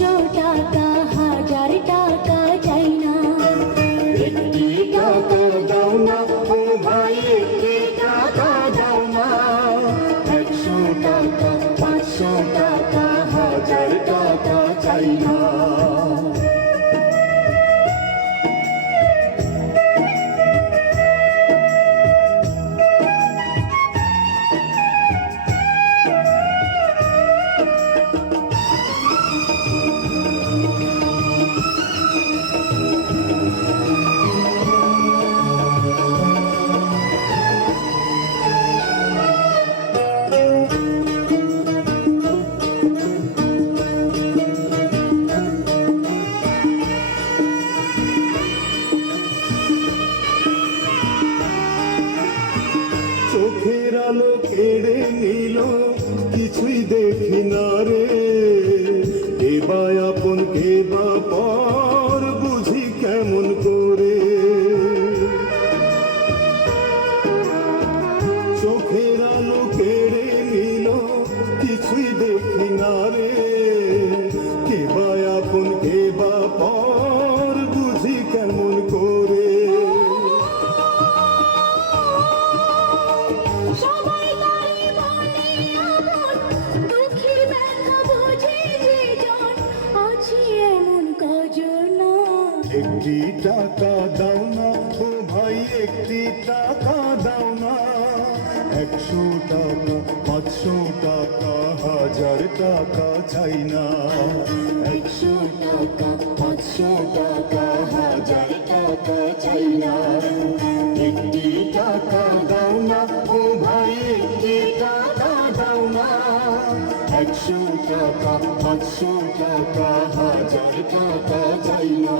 500 টাকা 1000 টাকা চাই না। একটি টাকা দাও না ও ভাই, একটি টাকা দাও না। 100 টাকা 500 টাকা 1000 টাকা চাই না। চোখের আলো কেড়ে নিল, কিছুই দেখি না রে। কে বা আপন কে বা পর, বুঝি কেমন করে। চোখের আলো কেড়ে নিল, কিছুই দেখি না রে। কে বা আপন কে বা পর, বুঝি কেমন করে। সবাই তাই বলে আপন, দুঃখের ব্যথা বোঝে যে জন, আছি এমন কজন। একটি টাকা দাও না ও ভাই, একটি টাকা দাও না। 100 টাকা 500 টাকা 1000 টাকা চাই না। 100 টাকা 500 টাকা 1000 টাকা চাই না। একটি টাকা দাও না ও ভাই, একটি টাকা দাও না। 100 টাকা 500 টাকা 1000 টাকা চাই না।